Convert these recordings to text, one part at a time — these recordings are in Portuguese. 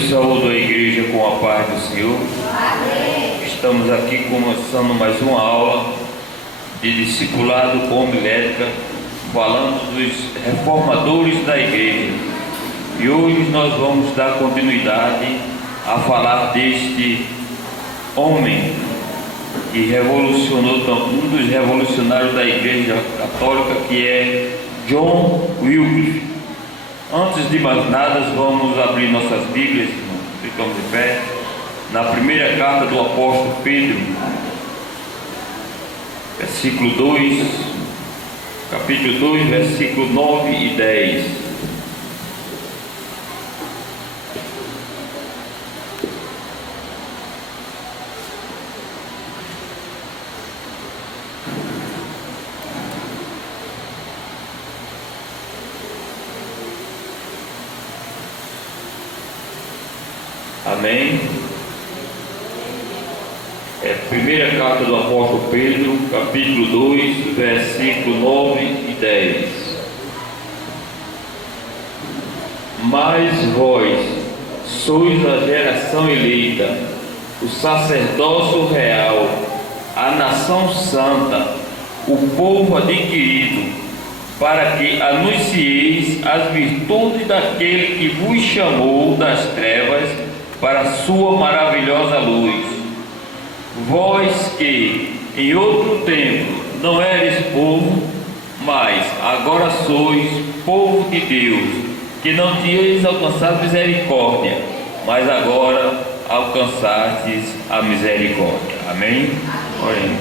Saúdo a igreja com a paz do Senhor. Amém. Estamos aqui começando mais uma aula de discipulado com homilética, falando dos reformadores da igreja. E hoje nós vamos dar continuidade a falar deste homem que revolucionou, um dos revolucionários da igreja católica, que é John Wycliffe. Antes de mais nada, vamos abrir nossas Bíblias, ficamos de pé, na primeira carta do apóstolo Pedro, versículo 2, capítulo 2, versículo 9 e 10. Amém. Primeira carta do apóstolo Pedro, capítulo 2, versículo 9 e 10. Mas vós sois a geração eleita, o sacerdócio real, a nação santa, o povo adquirido, para que anuncieis as virtudes daquele que vos chamou das trevas para a sua maravilhosa luz. Vós que em outro tempo não eres povo, mas agora sois povo de Deus, que não tinhais alcançado misericórdia, mas agora alcançastes a misericórdia. Amém? Oremos.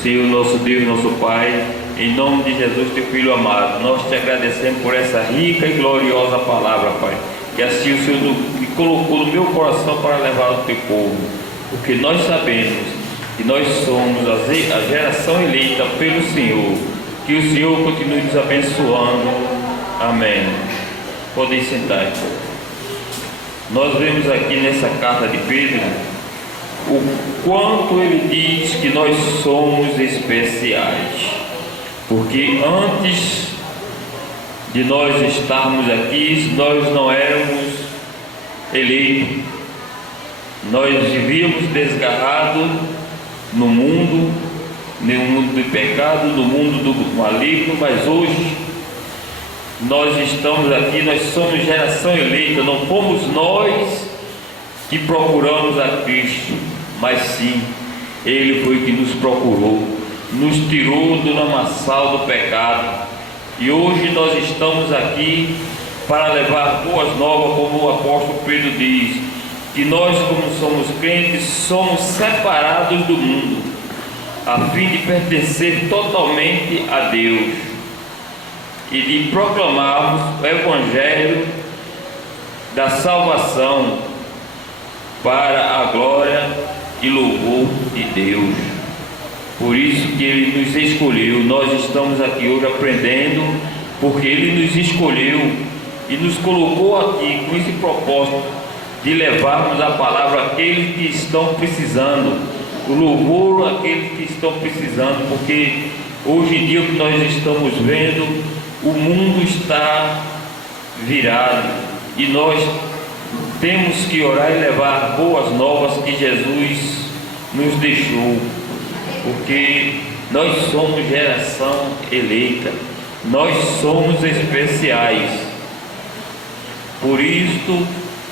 Senhor, nosso Deus, nosso Pai, em nome de Jesus, teu Filho amado, nós te agradecemos por essa rica e gloriosa palavra, Pai, que assim o Senhor me colocou no meu coração para levar ao teu povo, porque nós sabemos que nós somos a geração eleita pelo Senhor. Que o Senhor continue nos abençoando. Amém. Podem sentar. Nós vemos aqui nessa carta de Pedro o quanto ele diz que nós somos especiais, porque antes de nós estarmos aqui, nós não éramos eleitos, nós vivíamos desgarrados no mundo do pecado, no mundo do maligno, mas hoje nós estamos aqui, nós somos geração eleita, não fomos nós que procuramos a Cristo, mas sim, Ele foi que nos procurou, nos tirou do lamaçal do pecado. E hoje nós estamos aqui para levar boas novas, como o apóstolo Pedro diz, que nós, como somos crentes, somos separados do mundo, a fim de pertencer totalmente a Deus e de proclamarmos o Evangelho da salvação para a glória e louvor de Deus. Por isso que Ele nos escolheu. Nós estamos aqui hoje aprendendo, porque Ele nos escolheu e nos colocou aqui com esse propósito de levarmos a palavra àqueles que estão precisando, o louvor àqueles que estão precisando, porque hoje em dia o que nós estamos vendo, o mundo está virado e nós temos que orar e levar boas novas que Jesus nos deixou, porque nós somos geração eleita, nós somos especiais. Por isso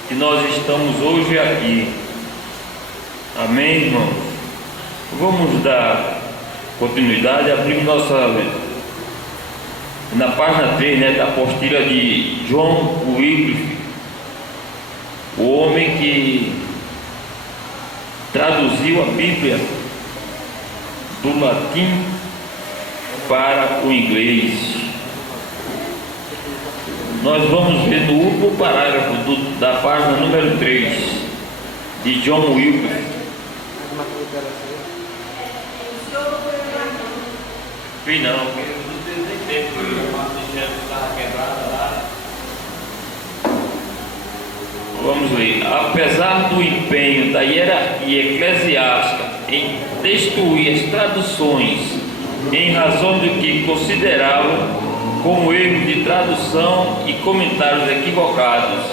que nós estamos hoje aqui. Amém, irmãos? Vamos dar continuidade, abrimos na página 3, da apostila de John Wycliffe, o homem que traduziu a Bíblia do latim para o inglês. Nós vamos ver no último parágrafo da página número 3 de John Wycliffe. Não, porque não tem tempo, a gente estava quebrada lá. Vamos ler. Apesar do empenho da hierarquia eclesiástica em destruir as traduções em razão do que consideravam como erro de tradução e comentários equivocados,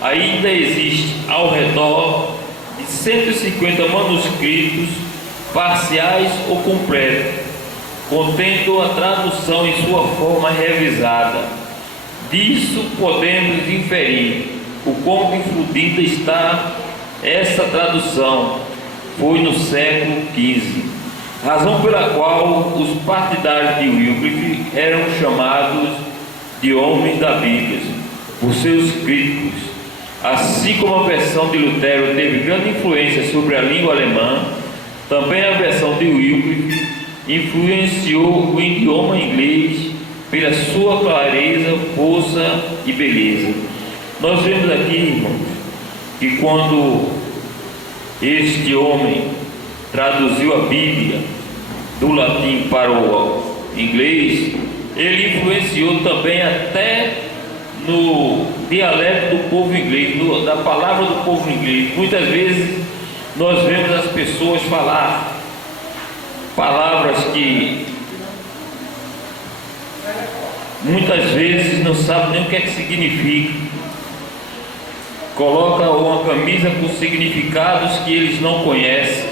ainda existe ao redor de 150 manuscritos parciais ou completos, contendo a tradução em sua forma revisada. Disso podemos inferir o quão difundida está essa tradução. Foi no século XV, razão pela qual os partidários de Wycliffe eram chamados de homens da Bíblia por seus críticos. Assim como a versão de Lutero teve grande influência sobre a língua alemã, também a versão de Wycliffe influenciou o idioma inglês pela sua clareza, força e beleza. Nós vemos aqui, irmãos, que quando este homem traduziu a Bíblia do latim para o inglês, ele influenciou também até no dialeto do povo inglês, da palavra do povo inglês. Muitas vezes nós vemos as pessoas falar palavras que muitas vezes não sabem nem o que é que significa. Coloca uma camisa com significados que eles não conhecem,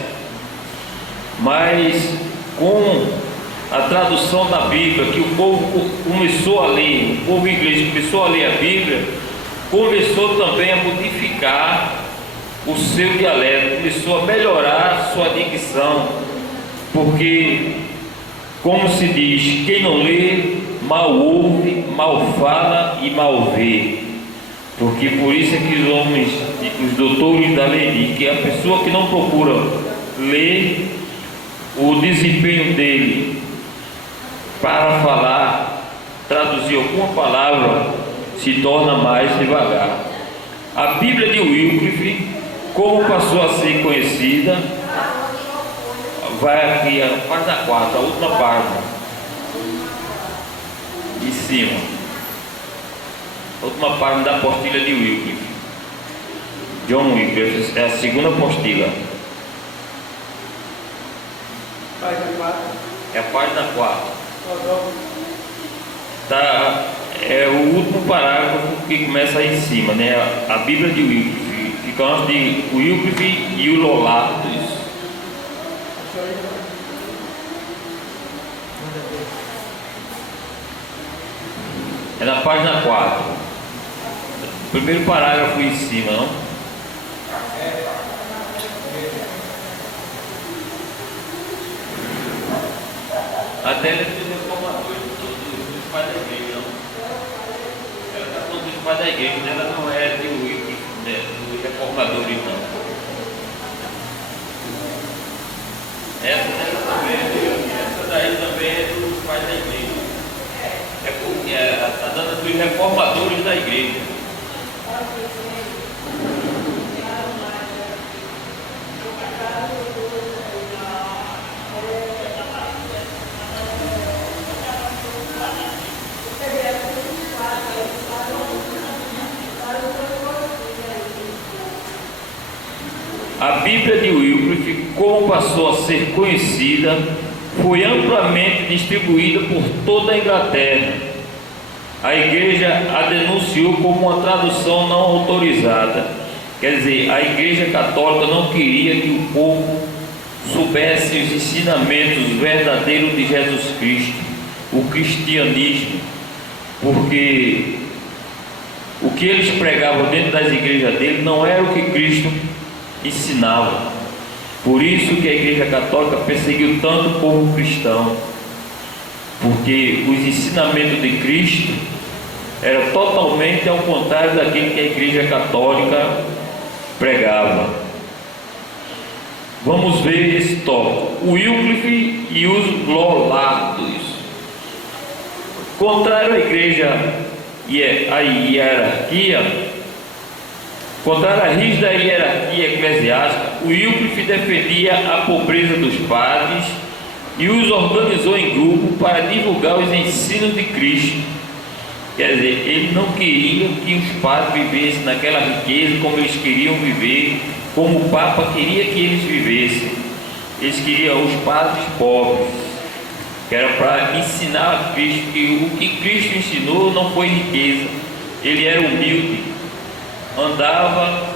mas com a tradução da Bíblia, que o povo começou a ler, o povo inglês começou a ler a Bíblia, começou também a modificar o seu dialeto, começou a melhorar sua dicção, porque, como se diz, quem não lê, mal ouve, mal fala e mal vê. Porque por isso é que os homens, os doutores da lei dizem que a pessoa que não procura ler, o desempenho dele para falar, traduzir alguma palavra, se torna mais devagar. A Bíblia de Wycliffe, como passou a ser conhecida, vai aqui a página 4, a última página, em cima, a última página da apostila de Wycliffe. John Wycliffe, é a segunda apostila. Página 4. É a página 4. Tá, é o último parágrafo que começa aí em cima, né? A Bíblia de Wycliffe, fica antes de Wycliffe e o Lolatus. É na página 4. Primeiro parágrafo em cima, não? Até ele dos reformadores, dos pais da igreja, não? Ela está falando dos pais da igreja, ela não é de Wycliffe, né? Dos reformadores, não. Essa também é de, essa daí também é dos pais da igreja. É porque ela está dando dos reformadores da igreja. A Bíblia de Wycliffe, como passou a ser conhecida, foi amplamente distribuída por toda a Inglaterra. A igreja a denunciou como uma tradução não autorizada. Quer dizer, a igreja católica não queria que o povo soubesse os ensinamentos verdadeiros de Jesus Cristo, o cristianismo, porque o que eles pregavam dentro das igrejas dele não era o que Cristo ensinava. Por isso que a igreja católica perseguiu tanto o povo cristão, porque os ensinamentos de Cristo eram totalmente ao contrário daquilo que a igreja católica pregava. Vamos ver esse tópico: Wycliffe e os Lollardos. Contrário à igreja e à hierarquia, contrário à rígida hierarquia eclesiástica, Wycliffe defendia a pobreza dos padres e os organizou em grupo para divulgar os ensinos de Cristo. Quer dizer, ele não queria que os padres vivessem naquela riqueza como eles queriam viver, como o Papa queria que eles vivessem. Eles queriam os padres pobres, que era para ensinar a Cristo, que o que Cristo ensinou não foi riqueza, ele era humilde. andava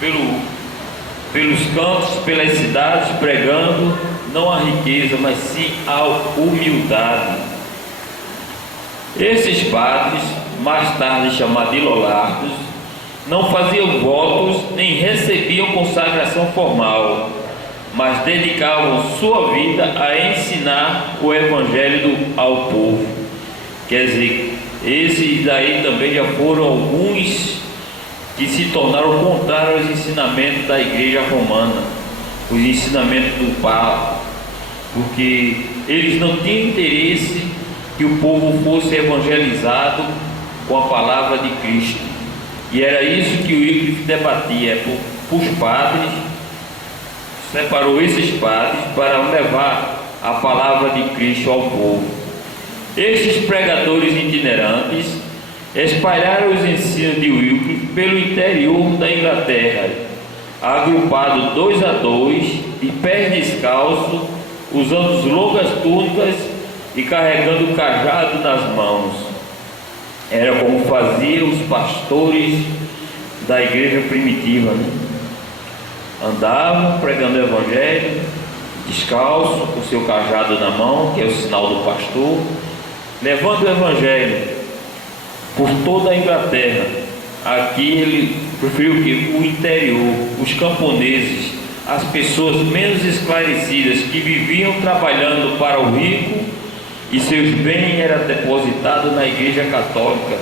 pelos cantos, pelas cidades, pregando não a riqueza, mas sim a humildade. Esses padres, mais tarde chamados de Lollardos, não faziam votos nem recebiam consagração formal, mas dedicavam sua vida a ensinar o Evangelho ao povo. Quer dizer, esses daí também já foram alguns que se tornaram contrários aos ensinamentos da Igreja Romana, os ensinamentos do Papa, porque eles não tinham interesse que o povo fosse evangelizado com a palavra de Cristo. E era isso que o Wycliffe debatia para os padres, separou esses padres para levar a palavra de Cristo ao povo. Estes pregadores itinerantes espalharam os ensinos de Wycliffe pelo interior da Inglaterra, agrupados 2 a 2, de pés descalços, usando longas túnicas e carregando o cajado nas mãos. Era como faziam os pastores da igreja primitiva, né? Andavam pregando o Evangelho, descalço, com o seu cajado na mão, que é o sinal do pastor, levando o Evangelho por toda a Inglaterra. Aqui ele preferiu que o interior, os camponeses, as pessoas menos esclarecidas que viviam trabalhando para o rico, e seus bens eram depositados na Igreja Católica,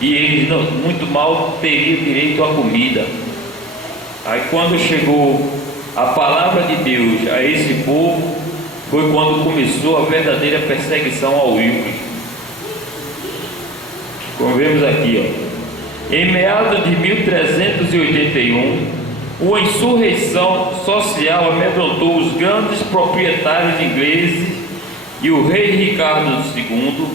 e eles muito mal teriam direito à comida. Aí quando chegou a palavra de Deus a esse povo, foi quando começou a verdadeira perseguição ao Wycliffe. Como vemos aqui, em meados de 1381, uma insurreição social amedrontou os grandes proprietários ingleses, e o rei Ricardo II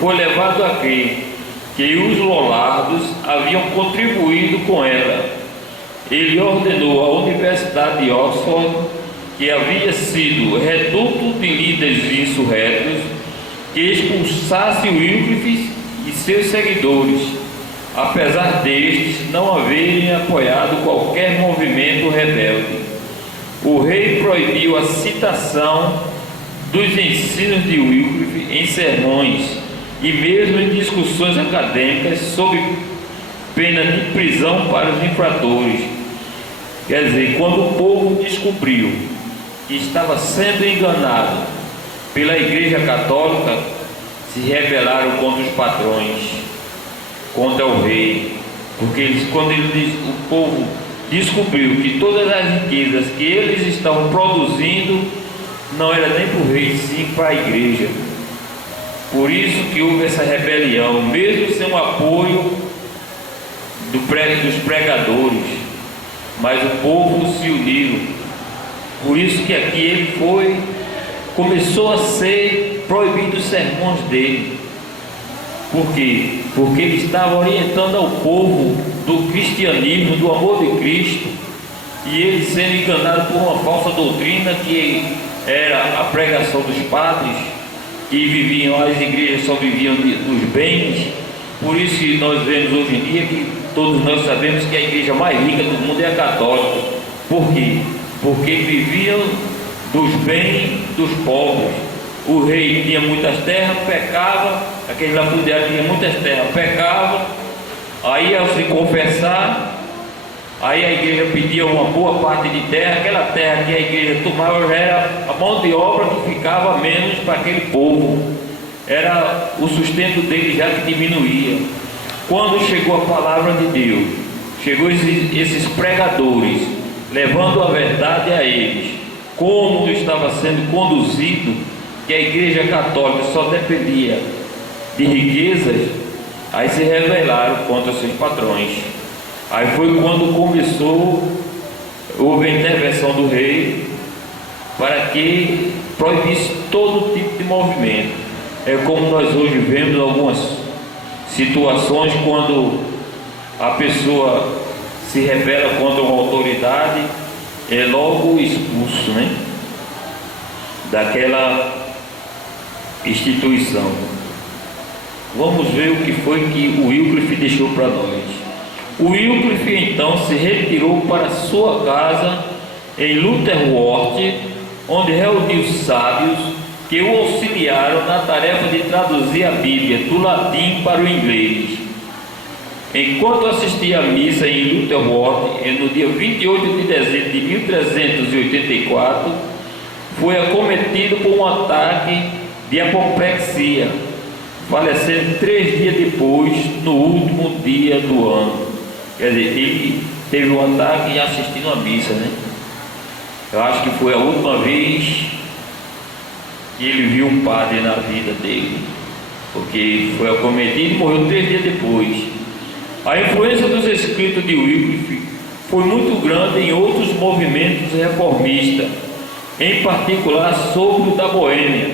foi levado a crer que os Lollardos haviam contribuído com ela. Ele ordenou à Universidade de Oxford, que havia sido reduto de líderes insurretos, que expulsasse o Wycliffe e seus seguidores, apesar destes não haverem apoiado qualquer movimento rebelde. O rei proibiu a citação dos ensinos de Wycliffe em sermões e mesmo em discussões acadêmicas, sob pena de prisão para os infratores. Quer dizer, quando o povo descobriu que estava sendo enganado pela Igreja Católica, se rebelaram contra os patrões, contra o rei, porque o povo descobriu que todas as riquezas que eles estavam produzindo não era nem para o rei, sim para a igreja. Por isso que houve essa rebelião, mesmo sem o apoio dos pregadores, mas o povo se uniu. Por isso que aqui ele começou a ser proibido os sermões dele. Por quê? Porque ele estava orientando ao povo do cristianismo, do amor de Cristo, e ele sendo enganado por uma falsa doutrina que era a pregação dos padres, que viviam, as igrejas só viviam dos bens. Por isso que nós vemos hoje em dia que todos nós sabemos que a igreja mais rica do mundo é a católica. Por quê? Porque viviam dos bens dos povos. O rei tinha muitas terras, pecava, aquele lapudiário tinha muitas terras, pecava, aí ao se confessar, aí a igreja pedia uma boa parte de terra, aquela terra que a igreja tomava já era a mão de obra que ficava menos para aquele povo, era o sustento dele já que diminuía. Quando chegou a palavra de Deus, chegou esses pregadores, levando a verdade a eles, como estava sendo conduzido, que a igreja católica só dependia de riquezas, aí se rebelaram contra seus patrões. Aí foi quando houve a intervenção do rei para que proibisse todo tipo de movimento. É como nós hoje vemos algumas situações quando a pessoa se rebela contra uma autoridade, é logo expulso, né, daquela instituição. Vamos ver o que foi que o Wycliffe deixou para nós. Wycliffe então se retirou para sua casa em Lutterworth, onde reuniu sábios que o auxiliaram na tarefa de traduzir a Bíblia do latim para o inglês. Enquanto assistia à missa em Lutterworth, no dia 28 de dezembro de 1384, foi acometido por um ataque de apoplexia, falecendo 3 dias depois, no último dia do ano. Quer dizer, ele teve um ataque assistindo à missa, né? Eu acho que foi a última vez que ele viu um padre na vida dele, porque ele foi acometido e morreu 3 dias depois. A influência dos escritos de Wycliffe foi muito grande em outros movimentos reformistas, em particular sobre o da Boêmia,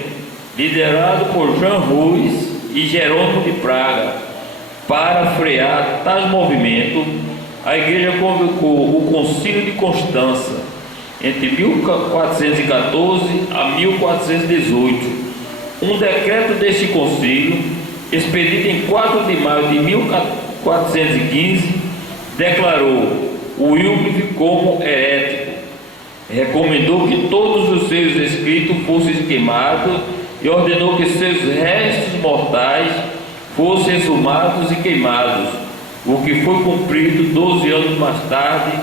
liderado por Jan Hus e Jerônimo de Praga. Para frear tais movimentos, a Igreja convocou o Concílio de Constança entre 1414 a 1418. Um decreto deste concílio, expedido em 4 de maio de 1415, declarou o Wycliffe como herético, recomendou que todos os seus escritos fossem queimados e ordenou que seus restos mortais fossem exumados e queimados, o que foi cumprido 12 anos mais tarde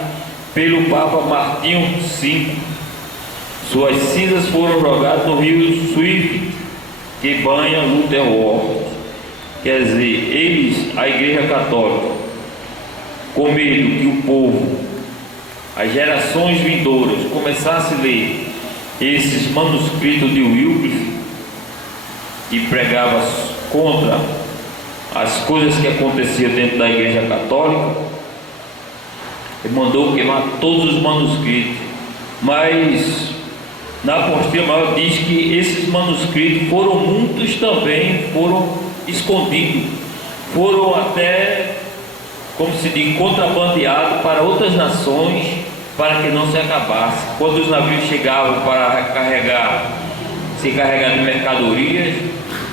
pelo Papa Martinho V. Suas cinzas foram jogadas no rio Swift, que banha Lutterworth. Quer dizer, eles, a Igreja Católica, com medo que o povo, as gerações vindouras, começassem a ler esses manuscritos de Wycliffe, que pregava contra as coisas que aconteciam dentro da Igreja Católica, ele mandou queimar todos os manuscritos. Mas na apostila maior diz que esses manuscritos foram muitos também, foram escondidos, foram até, como se diz, contrabandeados para outras nações, para que não se acabasse. Quando os navios chegavam para se carregar de mercadorias,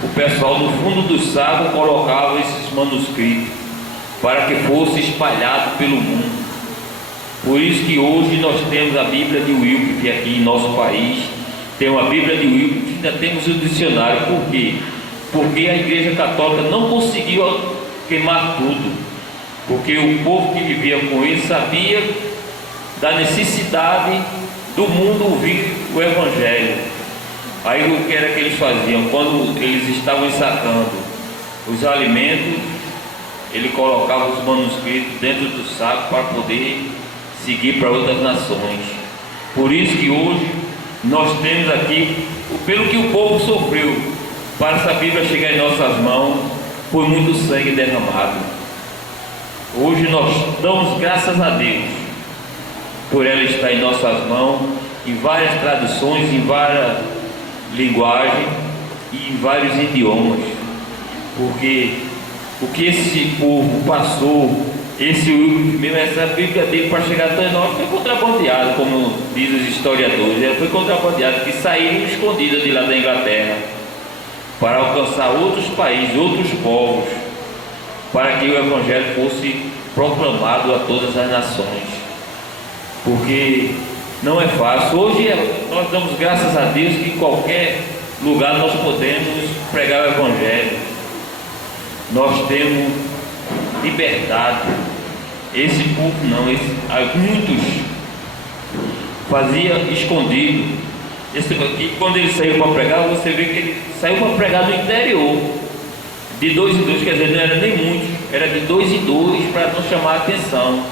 o pessoal no fundo do saco colocava esses manuscritos para que fosse espalhado pelo mundo. Por isso que hoje nós temos a Bíblia de Wycliffe aqui em nosso país, tem uma Bíblia de Wycliffe, ainda temos o dicionário. Por quê? Porque a Igreja Católica não conseguiu queimar tudo, porque o povo que vivia com ele sabia da necessidade do mundo ouvir o Evangelho. Aí o que era que eles faziam? Quando eles estavam ensacando os alimentos, ele colocava os manuscritos dentro do saco para poder seguir para outras nações. Por isso que hoje nós temos aqui, pelo que o povo sofreu, para essa Bíblia chegar em nossas mãos, foi muito sangue derramado. Hoje nós damos graças a Deus por ela estar em nossas mãos, em várias traduções, em várias linguagem e em vários idiomas, porque o que esse povo passou, esse mesmo, essa Bíblia dele para chegar até nós foi contrabandeado, como diz os historiadores, ela foi contrabandeado, que saíram escondidas de lá da Inglaterra para alcançar outros países, outros povos, para que o Evangelho fosse proclamado a todas as nações, porque não é fácil. Hoje nós damos graças a Deus que em qualquer lugar nós podemos pregar o Evangelho. Nós temos liberdade. Esse povo não, muitos fazia escondido. Esse aqui, quando ele saiu para pregar, você vê que ele saiu para pregar no interior, de 2 em 2, quer dizer, não era nem muitos, era de 2 em 2 para não chamar a atenção,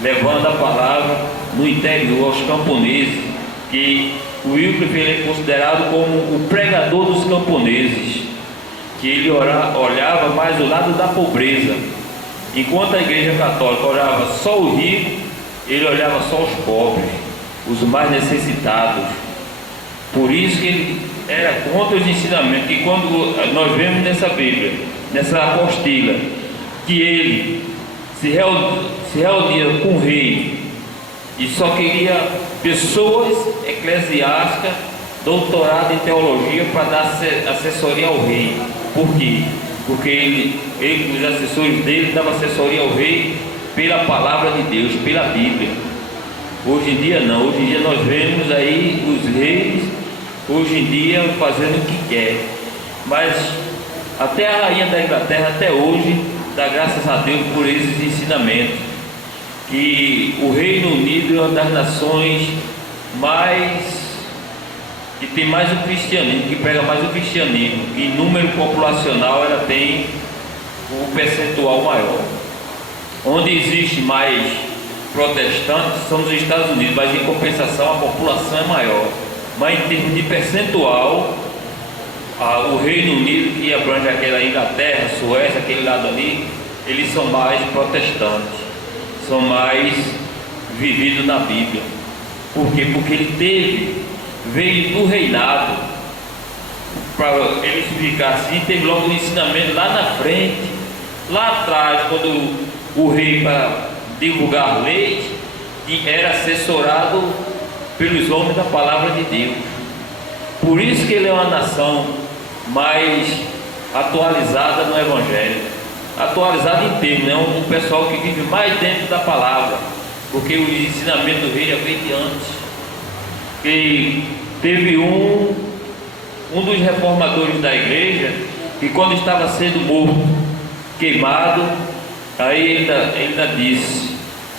levando a palavra no interior aos camponeses, que o Wycliffe é considerado como o pregador dos camponeses, que ele olhava mais o lado da pobreza, enquanto a Igreja Católica olhava só o rico, ele olhava só os pobres, os mais necessitados. Por isso que ele era contra os ensinamentos, que quando nós vemos nessa Bíblia, nessa apostila, que ele se reunia com o rei e só queria pessoas eclesiásticas, doutorado em teologia, para dar assessoria ao rei. Por quê? porque os assessores dele davam assessoria ao rei pela palavra de Deus, pela Bíblia. Hoje em dia não, hoje em dia nós vemos aí os reis, hoje em dia fazendo o que quer, mas até a rainha da Inglaterra até hoje dá graças a Deus por esses ensinamentos, que o Reino Unido é uma das nações que tem mais o cristianismo, que prega mais o cristianismo, e em número populacional ela tem o percentual maior. Onde existe mais protestantes são nos Estados Unidos, mas em compensação a população é maior. Mas em termos de percentual, o Reino Unido, que abrange aquela Inglaterra, Suécia, aquele lado ali, eles são mais protestantes, são mais vividos na Bíblia. Por quê? Porque ele veio do reinado, para ele explicar assim, teve logo um ensinamento lá na frente, lá atrás, quando o rei, para divulgar leis, e era assessorado pelos homens da palavra de Deus. Por isso que ele é uma nação mais atualizada no Evangelho, atualizada em termos, né? Um pessoal que vive mais dentro da palavra, porque o ensinamento do rei já veio de antes. E teve um dos reformadores da igreja que, quando estava sendo morto, queimado, aí ele ainda disse,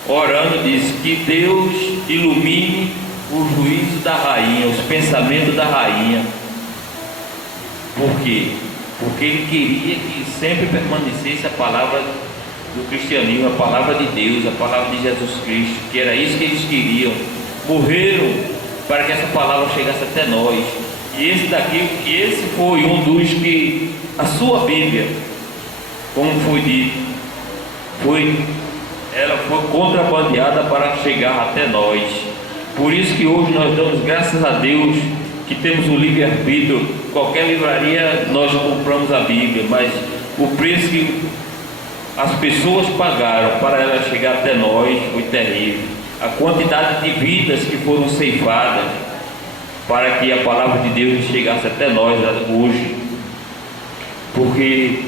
orando, disse que Deus ilumine o juízo da rainha, os pensamentos da rainha. Por quê? Porque ele queria que sempre permanecesse a palavra do cristianismo, a palavra de Deus, a palavra de Jesus Cristo, que era isso que eles queriam. Morreram para que essa palavra chegasse até nós. E esse foi um dos que a sua Bíblia, como foi dito, ela foi contrabandeada para chegar até nós. Por isso que hoje nós damos graças a Deus que temos o livre-arbítrio. Qualquer livraria nós compramos a Bíblia, mas o preço que as pessoas pagaram para ela chegar até nós foi terrível. A quantidade de vidas que foram ceifadas para que a palavra de Deus chegasse até nós hoje. Porque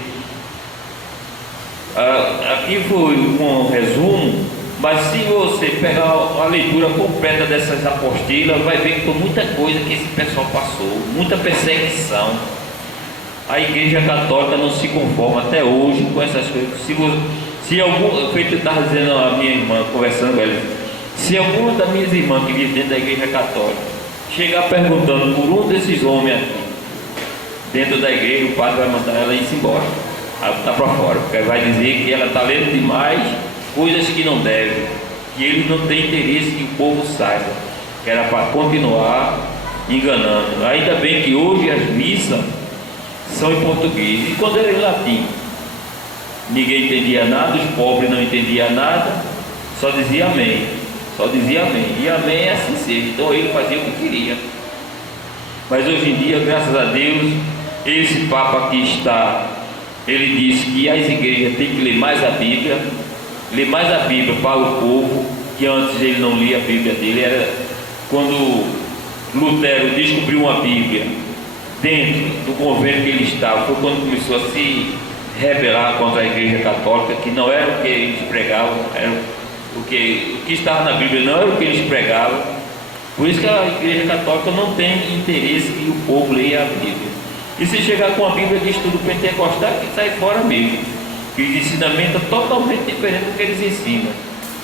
aqui foi um resumo, mas se você pegar a leitura completa dessas apostilas, vai ver que foi muita coisa que esse pessoal passou, muita perseguição. A Igreja Católica não se conforma até hoje com essas coisas. Se algum, feito eu estava dizendo a minha irmã, conversando com ela, se alguma das minhas irmãs que vive dentro da Igreja Católica chegar perguntando por um desses homens aqui dentro da igreja, o padre vai mandar ela ir embora, ela está para fora, porque vai dizer que ela está lendo demais coisas que não deve, que ele não tem interesse que o povo saiba, que era para continuar enganando. Ainda bem que hoje as missas são em português, e quando era em latim ninguém entendia nada, os pobres não entendiam nada, só dizia amém, e amém é assim seja. Então ele fazia o que queria. Mas hoje em dia, graças a Deus, esse Papa aqui está, ele diz que as igrejas têm que ler mais a Bíblia para o povo, que antes ele não lia a Bíblia dele. Era quando Lutero descobriu uma Bíblia dentro do convento que ele estava, foi quando começou a se rebelar contra a Igreja Católica, que não era o que eles pregavam, era o que estava na Bíblia, não era o que eles pregavam. Por isso que a Igreja Católica não tem interesse que o povo leia a Bíblia. E se chegar com a Bíblia de estudo pentecostal, que sai fora mesmo, que o ensinamento é totalmente diferente do que eles ensinam.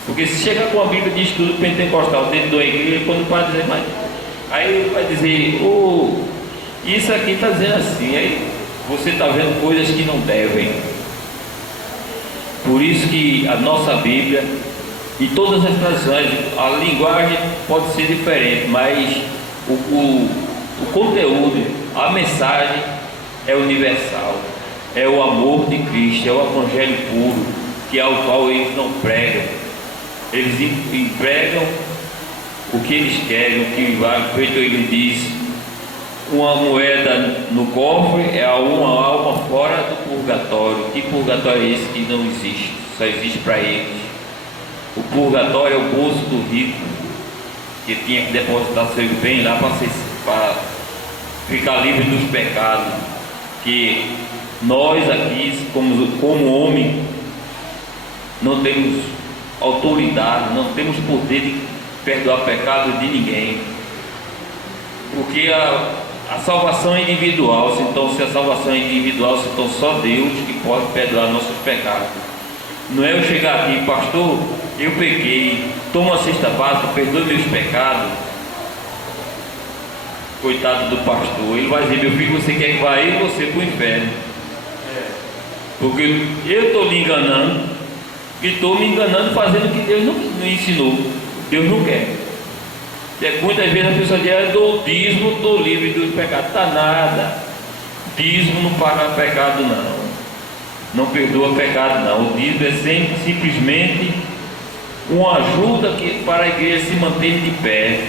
Porque se chegar com a Bíblia de estudo pentecostal dentro da igreja, quando o padre dizer, mas aí ele vai dizer, isso aqui está dizendo assim, aí você está vendo coisas que não devem. Por isso que a nossa Bíblia e todas as tradições, a linguagem pode ser diferente, mas o conteúdo, a mensagem é universal, é o amor de Cristo, é o Evangelho puro, que é o qual eles não pregam. Eles empregam o que eles querem, o que vale. Feito ele diz, uma moeda no cofre é uma alma fora do purgatório. Que purgatório é esse que não existe? Só existe para eles. O purgatório é o bolso do rico, que tinha que depositar seu bem lá para ficar livre dos pecados, que Nós aqui, como homem, não temos autoridade, não temos poder de perdoar pecado de ninguém, porque a salvação é individual. Então, se a salvação é individual, então só Deus que pode perdoar nossos pecados. Não é eu chegar aqui, pastor, eu pequei, toma a cesta básica, perdoe meus pecados. Coitado do pastor, ele vai dizer: meu filho, você quer que vá aí você para o inferno? Porque eu estou lhe enganando, e estou me enganando fazendo o que Deus não ensinou. Deus não quer. Muitas vezes a pessoa diz: eu dou dízimo, estou livre do pecado. Está nada. Dízimo não paga pecado, não perdoa pecado, não. O dízimo é simplesmente uma ajuda para a igreja se manter de pé.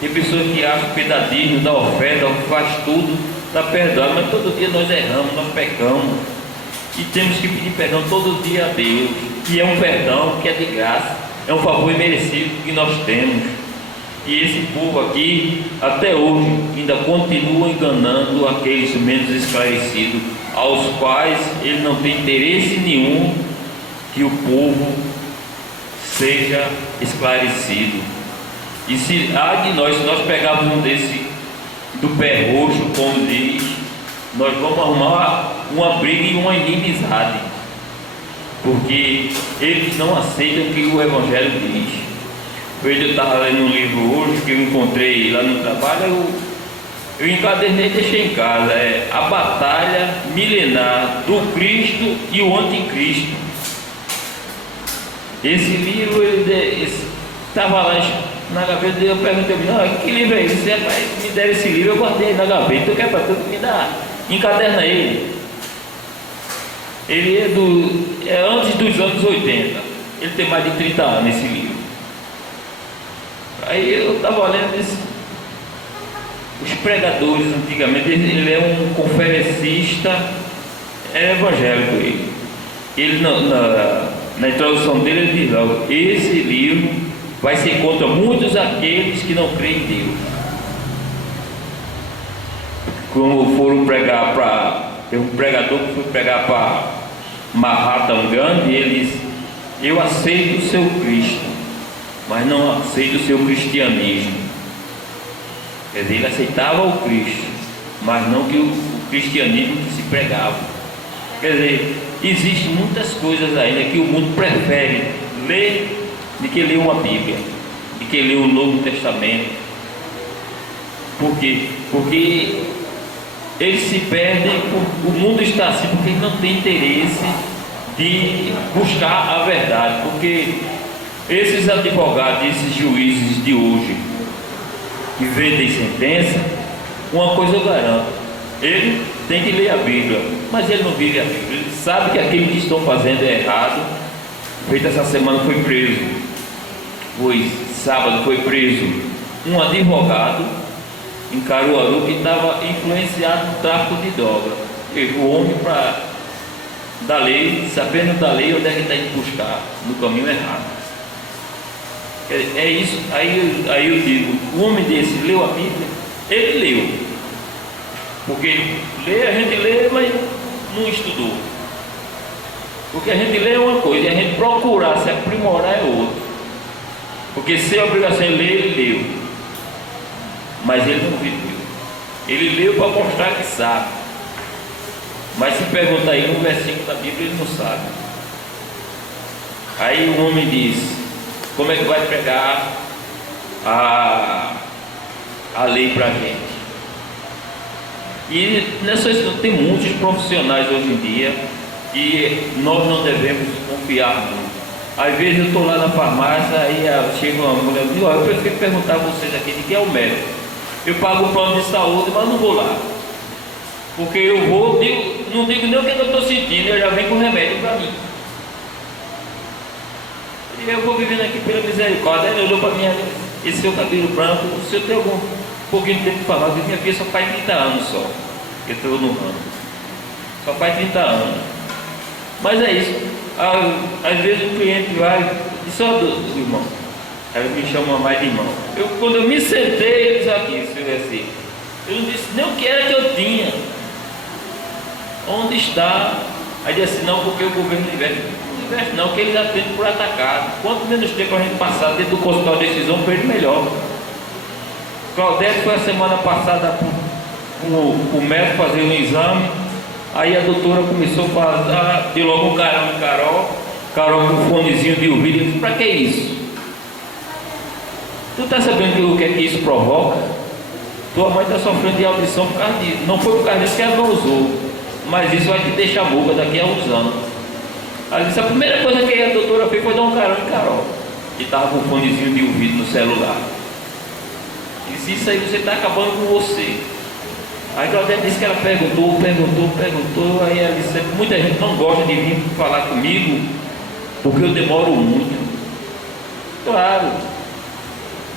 Tem pessoas que acham que dá dízimo, dá oferta, faz tudo, está perdoado, mas todo dia nós erramos, nós pecamos, e temos que pedir perdão todo dia a Deus, e é um perdão que é de graça, é um favor imerecido que nós temos. E esse povo aqui, até hoje, ainda continua enganando aqueles menos esclarecidos, aos quais ele não tem interesse nenhum que o povo seja esclarecido. E se nós pegarmos um desse do pé roxo, como diz, nós vamos arrumar uma briga e uma inimizade, porque eles não aceitam o que o Evangelho diz. Eu estava lendo um livro hoje que eu encontrei lá no trabalho, eu encadernei e deixei em casa. É A Batalha Milenar do Cristo e o Anticristo. Esse livro estava lá na gaveta, eu perguntei: que livro é esse? Você me deram esse livro, eu guardei na gaveta, eu quero para tudo, me dá, encaderna ele. Ele é antes dos anos 80, ele tem mais de 30 anos esse livro. Aí eu estava olhando os pregadores antigamente, ele é um conferencista, é evangélico. Ele na introdução dele ele diz logo: esse livro vai ser contra muitos aqueles que não creem em Deus. Como foram pregar tem um pregador que foi pregar para Mahatma Gandhi, ele disse: eu aceito o seu Cristo, mas não aceito o seu cristianismo. Quer dizer, ele aceitava o Cristo, mas não que o cristianismo que se pregava. Quer dizer, existem muitas coisas ainda que o mundo prefere ler de que ler uma Bíblia, de que ler o Novo Testamento. Por quê? Porque eles se perdem, o mundo está assim porque ele não tem interesse de buscar a verdade. Porque esses advogados, esses juízes de hoje que vendem sentença, uma coisa eu garanto: ele tem que ler a Bíblia, mas ele não vive a Bíblia. Ele sabe que aquilo que estão fazendo é errado. Feito essa semana foi preso, sábado foi preso um advogado em Caruaru que estava influenciado no tráfico de droga. O homem, da lei, sabendo da lei, onde é que está indo buscar? No caminho errado. É isso. Aí eu digo: o homem desse leu a Bíblia? Ele leu, porque a gente lê, mas não estudou. Porque a gente lê é uma coisa, e a gente procurar se aprimorar é outra. Porque se a obrigação de ler, ele leu, mas ele não viveu. Ele leu para mostrar que sabe, mas se perguntar aí um versículo da Bíblia, ele não sabe. Aí o homem diz: como é que vai pregar a lei para a gente? E nessas tem muitos profissionais hoje em dia e nós não devemos confiar muito. Às vezes eu estou lá na farmácia, aí chega uma mulher e diz: eu prefiro perguntar a vocês aqui de quem é o médico. Eu pago o plano de saúde, mas não vou lá, porque eu vou, não digo nem o que eu estou sentindo, eu já venho com remédio para mim. E eu vou vivendo aqui pela misericórdia. Ele olhou para mim: esse seu cabelo branco, o senhor tem algum pouquinho de tempo de falar? Minha filha só faz 30 anos só, que eu estou no ramo, só faz 30 anos. Mas é isso. Às vezes o cliente vai e só do irmão, aí ele me chama mais de irmão. Quando eu me sentei, ele disse: aqui, senhor Recife, eu não disse nem o que era que eu tinha. Onde está? Aí diz assim, não, porque o governo investe. Não investe não, que eles atendem por atacado. Quanto menos tempo a gente passar dentro do consultório de decisão, para ele melhor. Claudete foi a semana passada o médico fazer um exame. Aí a doutora começou a falar, deu logo um carão em Carol com um fonezinho de ouvido. Eu disse, para que isso? Tu está sabendo o que é que isso provoca? Tua mãe está sofrendo de audição por causa disso. Não foi por causa disso que ela não usou, mas isso vai te deixar muda daqui a uns anos. Ela disse, a primeira coisa que a doutora fez foi dar um carão em Carol, que estava com um fonezinho de ouvido no celular. E disse, isso aí você está acabando com você. Aí Claudete disse que ela perguntou, aí ela disse, muita gente não gosta de vir falar comigo, porque eu demoro muito. Claro,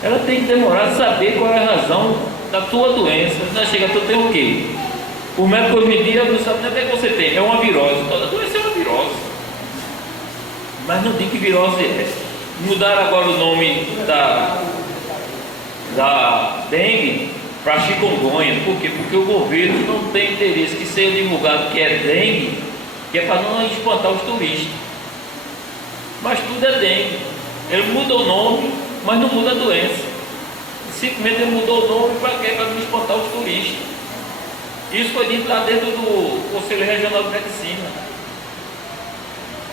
ela tem que demorar a saber qual é a razão da tua doença. Não chega, tu tem o quê? O médico hoje em dia não sabe nem o que é que você tem, é uma virose, toda doença é uma virose. Mas não diga que virose é. Mudaram agora o nome da dengue para chikungunya. Por quê? Porque o governo não tem interesse que seja divulgado que é dengue, que é para não espantar os turistas. Mas tudo é dengue. Ele muda o nome, mas não muda a doença. Simplesmente ele mudou o nome para quê? Para não espantar os turistas. Isso foi dito lá dentro do Conselho Regional de Medicina.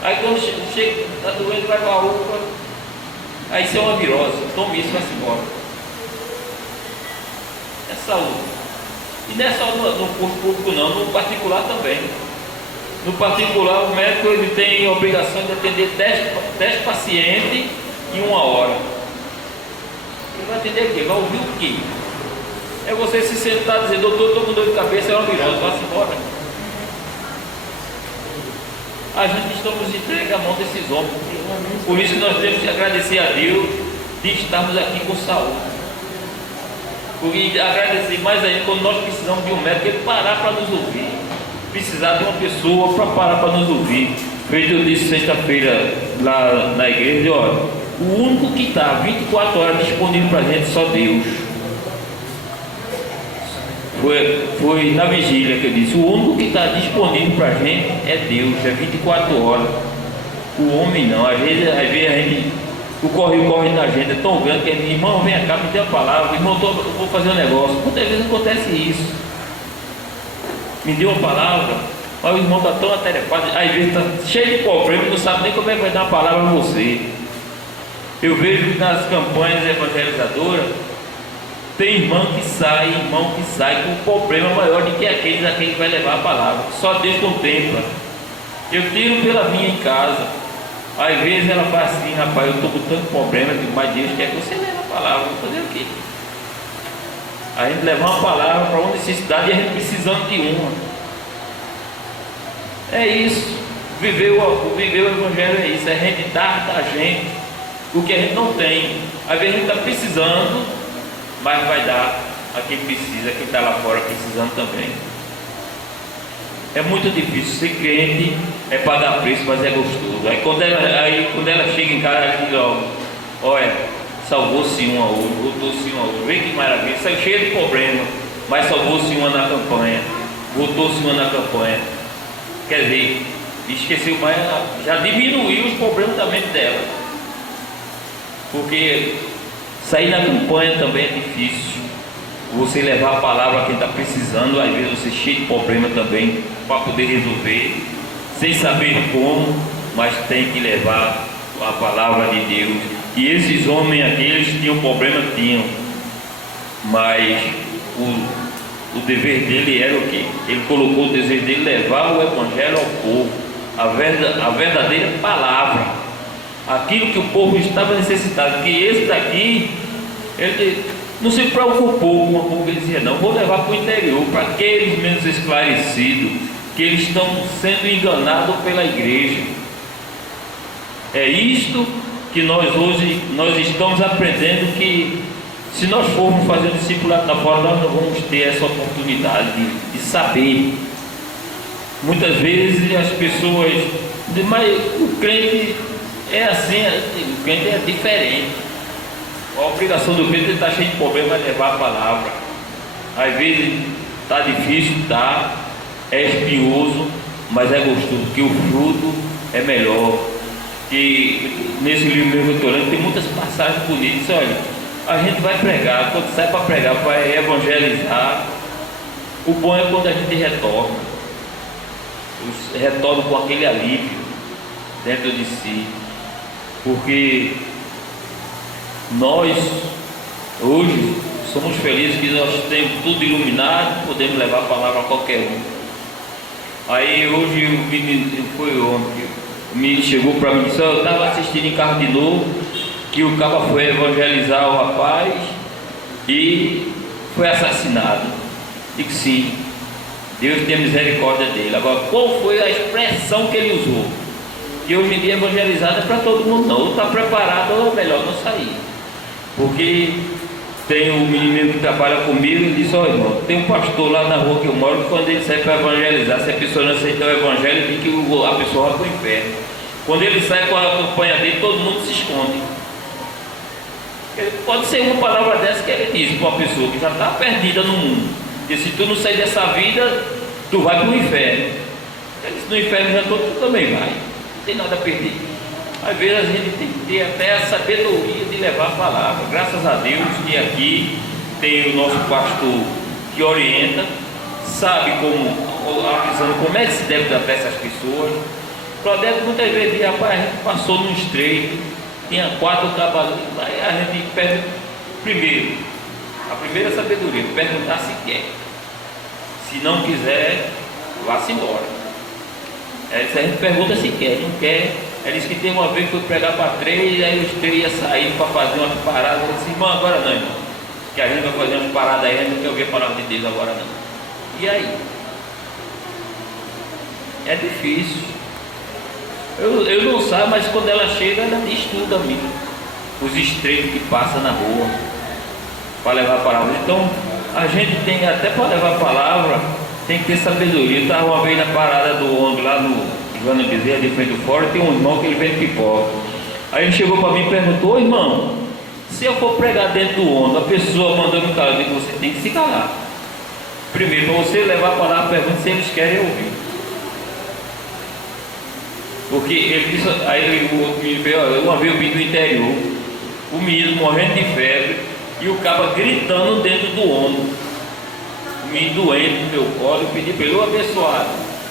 Aí quando chega a doença, vai para a UPA, aí isso é uma virose, tome isso e vai-se embora. É saúde. E não é só no posto público não, no particular também. No particular o médico ele tem a obrigação de atender 10 pacientes em 1 hora. Ele vai atender o quê? Vai ouvir o quê? É você se sentar e dizer, doutor, estou com dor de cabeça, é uma virose, vá-se embora. A gente estamos entregue à mão desses homens. Por isso que nós temos que agradecer a Deus de estarmos aqui com saúde. Porque agradecer mais ainda quando nós precisamos de um médico, ele parar para nos ouvir. Precisar de uma pessoa para parar para nos ouvir. Feito eu disse sexta-feira lá na igreja, olha, o único que está 24 horas disponível para a gente é só Deus. Foi na vigília que eu disse, o único que está disponível para a gente é Deus, é 24 horas. O homem não, às vezes a gente, o corre da gente é tão grande que a gente, irmão, vem cá, me dê a palavra, irmão, eu vou fazer um negócio. Muitas vezes acontece isso. Me deu uma palavra, mas o irmão está tão atarefado, às vezes está cheio de problema, não sabe nem como é que vai dar a palavra a você. Eu vejo nas campanhas evangelizadoras, tem irmão que sai com um problema maior do que aqueles a quem vai levar a palavra. Só Deus contempla. Eu tiro pela minha em casa. Às vezes ela fala assim, rapaz, eu estou com tanto problema, mas Deus quer que você leve a palavra. Vou fazer o quê? A gente levar uma palavra para uma necessidade e a gente precisando de uma. É isso. Viver o Evangelho é isso. É a gente dar da gente o que a gente não tem. Às vezes a gente está precisando, mas vai dar a quem precisa, quem está lá fora precisando também. É muito difícil ser crente, é pagar preço, mas é gostoso. Aí quando ela chega em casa, ela diz logo, olha, salvou-se uma hoje, voltou-se uma hoje, vê que maravilha, saiu cheio de problema, mas salvou-se uma na campanha, voltou-se uma na campanha. Quer dizer, esqueceu, mas já diminuiu os problemas da mente dela. Porque sair na campanha também é difícil. Você levar a palavra a quem está precisando, às vezes você cheio de problema também para poder resolver, sem saber como, mas tem que levar a palavra de Deus. E esses homens aqui, eles tinham problema, mas o dever dele era o quê? Ele colocou o desejo dele levar o Evangelho ao povo, a verdadeira palavra, aquilo que o povo estava necessitado. Que esse daqui, ele não se preocupou com o povo, ele dizia, não, vou levar para o interior, para aqueles menos esclarecidos, que eles estão sendo enganados pela igreja. É isto que nós hoje estamos aprendendo, que se nós formos fazer o discipulado da fora, nós não vamos ter essa oportunidade de saber. Muitas vezes as pessoas dizem, mas o crente é assim, o crente é diferente. A obrigação do crente está cheio de problema, é levar a palavra. Às vezes está difícil, é espinhoso, mas é gostoso, porque o fruto é melhor. E nesse livro mesmo que eu estou lendo, tem muitas passagens bonitas. Olha, a gente vai pregar, quando sai para pregar, vai evangelizar. O bom é quando a gente retorna com aquele alívio dentro de si, porque nós hoje somos felizes que nós temos tudo iluminado, podemos levar a palavra a qualquer um. Aí hoje o menino, foi ontem, o menino chegou para mim e disse: eu estava assistindo em carro de novo, que o cara foi evangelizar o rapaz e foi assassinado. Digo: sim, Deus tem misericórdia dele. Agora, qual foi a expressão que ele usou? Que hoje em dia evangelizado é para todo mundo, não. Ou está preparado ou é melhor não sair. Porque tem um menino que trabalha comigo e disse: olha, irmão, tem um pastor lá na rua que eu moro, que quando ele sai para evangelizar, se a pessoa não aceitar o evangelho, diz que a pessoa vai para o inferno. Quando ele sai com a campanha dele, todo mundo se esconde. Pode ser uma palavra dessa que ele diz para uma pessoa que já está perdida no mundo: que se tu não sair dessa vida, tu vai para o inferno. Ele disse: no inferno já tu também vai, não tem nada a perder. Às vezes a gente tem que ter até a sabedoria de levar a palavra. Graças a Deus que aqui tem o nosso pastor que orienta, sabe como é que se deve tratar essas pessoas. Claudete muitas vezes diz: rapaz, a gente passou num estreito, tinha 4 cavalos, aí a gente perde primeiro. A primeira sabedoria, perguntar se quer. Se não quiser, vá-se embora. Se a gente pergunta se quer, não quer. Ele disse que tem uma vez que foi pregar para 3, aí os 3 iam sair para fazer umas paradas. Ele disse: irmão, agora não, irmão, que a gente vai fazer umas paradas aí, a gente não quer ouvir a palavra de Deus agora não. E aí? É difícil. Eu não sei, mas quando ela chega, ela diz tudo a mim. Os estreitos que passam na rua para levar a palavra. Então a gente tem, até para levar a palavra, tem que ter sabedoria. Eu estava uma vez na parada do ônibus lá no Joana Bezerra, de frente do fora, tem um irmão que ele vende pipoca. Aí ele chegou para mim e perguntou: irmão, se eu for pregar dentro do ônibus, a pessoa mandando um cara, você tem que se calar. Primeiro, para você levar a palavra, pergunta se eles querem ouvir. Porque ele disse, aí o outro menino veio: uma vez eu vim do interior, o menino morrendo de febre e o cabo gritando dentro do ônibus, o menino doente no meu colo. Eu pedi para ele: ô abençoado,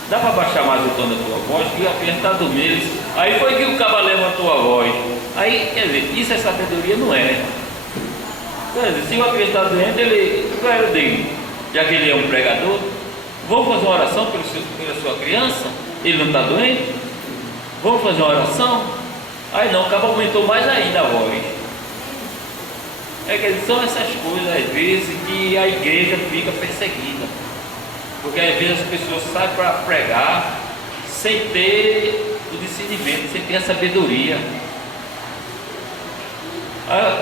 dá para baixar mais o tom da tua voz, que a criança está dormindo. Aí foi que o cabo levantou a voz. Aí, quer dizer, isso é sabedoria, não é? Quer dizer, se uma criança está doente, ele, qual é o dele? Já que ele é um pregador, vamos fazer uma oração pela sua criança? Ele não está doente? Vamos fazer uma oração? Aí não, o cabo aumentou mais ainda a voz. É que são essas coisas, às vezes, que a igreja fica perseguida. Porque às vezes as pessoas saem para pregar sem ter o discernimento, sem ter a sabedoria.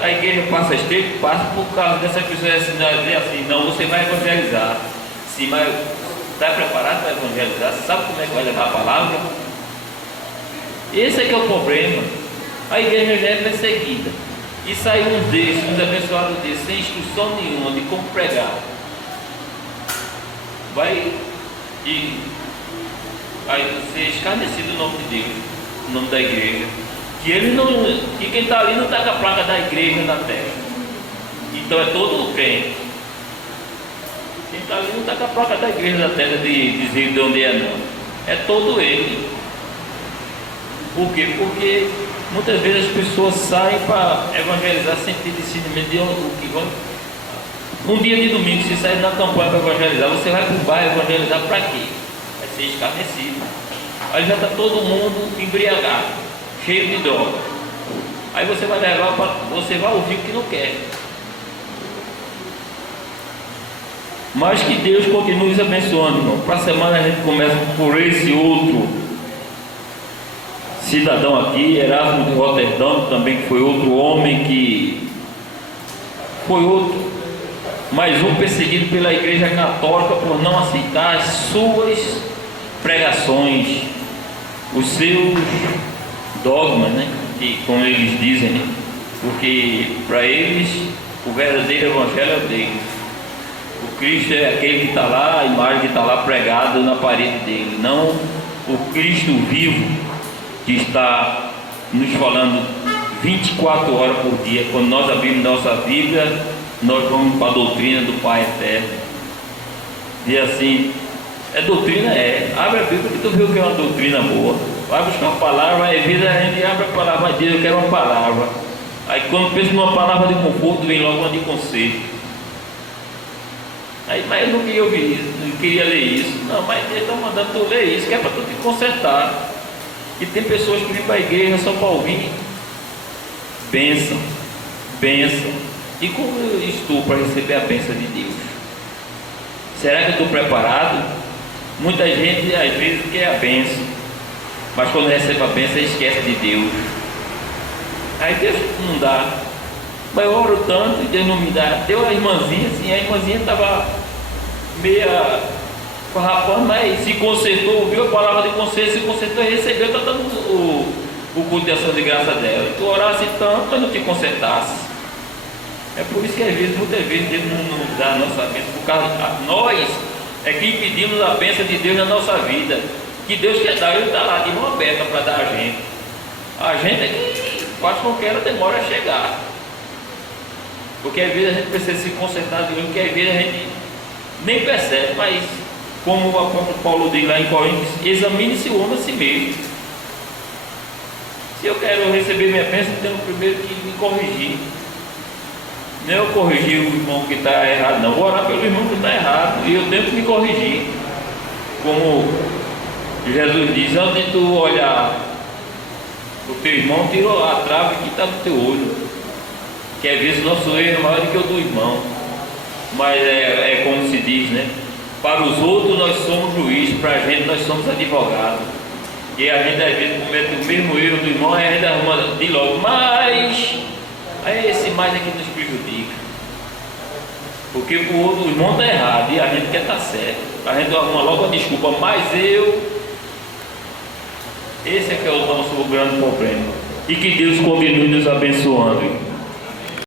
A igreja passa estreito, passa por causa dessas pessoas dizer assim: não, você vai evangelizar. Sim, mas está preparado para evangelizar? Sabe como é que vai levar a palavra? Esse é que é o problema. A igreja já é perseguida. E saiu uns desses, uns abençoados desses, sem instrução nenhuma de como pregar. Vai ser escarnecido o nome de Deus, o nome da igreja. Que quem está ali não está com a placa da igreja na testa. Então é todo o crente. Quem está ali não está com a placa da igreja na testa de dizer de onde é, não. É todo ele. Por quê? Porque muitas vezes as pessoas saem para evangelizar sem ter discernimento de o que vão. Um dia de domingo, se sair na campanha para evangelizar, você vai para o bairro evangelizar para quê? Vai ser escarnecido. Aí já está todo mundo embriagado, cheio de droga. Aí você vai levar para. Você vai ouvir o que não quer. Mas que Deus continue nos abençoando, irmão. Para a semana a gente começa por esse outro cidadão aqui, Erasmo de Roterdão, também que foi outro homem que foi outro, mais um perseguido pela Igreja Católica por não aceitar as suas pregações, os seus dogmas, né? Que, como eles dizem, né? Porque para eles o verdadeiro evangelho é o dele. O Cristo é aquele que está lá, a imagem que está lá pregada na parede dele, não o Cristo vivo que está nos falando 24 horas por dia. Quando nós abrimos nossa Bíblia, nós vamos para a doutrina do Pai Eterno. E assim, doutrina abre a Bíblia que tu viu que é uma doutrina boa. Vai buscar uma palavra, às vezes a gente abre a palavra e diz, eu quero uma palavra. Aí quando pensa numa palavra de conforto, vem logo uma de conserto. Aí, mas eu não queria ouvir isso, não queria ler isso. Não, mas Deus está mandando tu ler isso, que é para tu te consertar. E tem pessoas que vêm para a igreja só para ouvir bênção, bênção. E como eu estou para receber a bênção de Deus? Será que eu estou preparado? Muita gente às vezes quer a bênção, mas quando recebe a bênção esquece de Deus. Aí Deus não dá. Mas eu oro tanto e Deus não me dá. Deu a irmãzinha assim, a irmãzinha estava meia farrapando, mas se consertou, ouviu a palavra de conserto, se consertou e recebeu, está dando o culto de ação de graça dela. E tu orasse tanto, mas não te consertasse. É por isso que às vezes, muitas vezes, Deus não nos dá a nossa bênção, por causa nós é que impedimos a bênção de Deus na nossa vida. Que Deus quer dar, Ele está lá de mão aberta para dar a gente. A gente é que quase qualquer demora a chegar. Porque às vezes a gente precisa se consertar de Deus, porque às vezes a gente nem percebe, mas como o apóstolo Paulo diz lá em Coríntios, examine-se o homem a si mesmo. Se eu quero receber minha bênção, eu tenho primeiro que me corrigir. Não é eu corrigir o irmão que está errado, não. Vou orar pelo irmão que está errado e eu tenho que me corrigir. Como Jesus diz, antes de tu olhar o teu irmão, tira a trave que está no teu olho. Que às vezes o nosso erro é maior do que o do irmão. Mas é como se diz, né? Para os outros nós somos juízes, para a gente nós somos advogados. E a gente às vezes comete o mesmo erro do irmão e a gente arruma de logo. Mas é esse mais é que nos prejudica. Porque o outro irmão está errado e a gente quer estar certo. A gente arruma logo a desculpa, mas esse é que é o nosso grande problema. E que Deus continue nos abençoando.